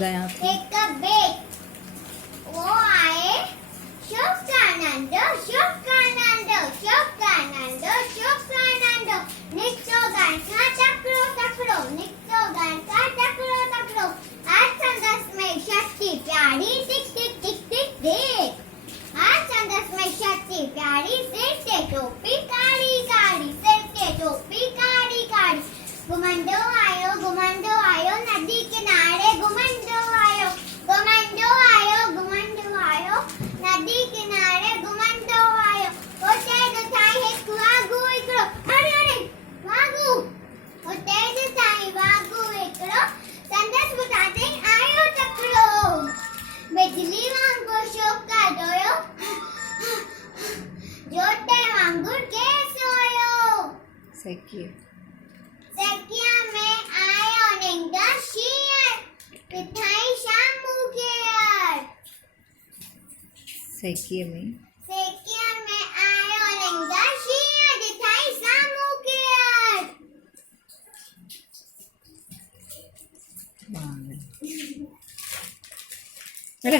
गया था। एक बेट वो आए शुक्रानंद शुक्रानंद शुक्रानंद शुक्रानंद नित्यो गांठा चक्रो चक्रो नित्यो गांठा चक्रो चक्रो आज संदेश में शक्ति प्यारी टिक टिक टिक टिक देख आज संदेश में शक्ति प्यारी से टोपी काली काली से टोपी काली काली घुमंडो आयो नदी किनारे घुमंडो आयो नदी किनारे घुमंडो आयो वो तेज थाई एक वागू एकड़ो अरे वागू वो तेज थाई वागू एकड़ो संदेश बताते आयो चक्रो बिजली वांगो शोका दोयो जोते वांगुर के सोयो सेकिया में आयो निंदा शियर पिठाई शामू के यार सेकिए में आयो निंदा शियर पिठाई शामू के यार अरे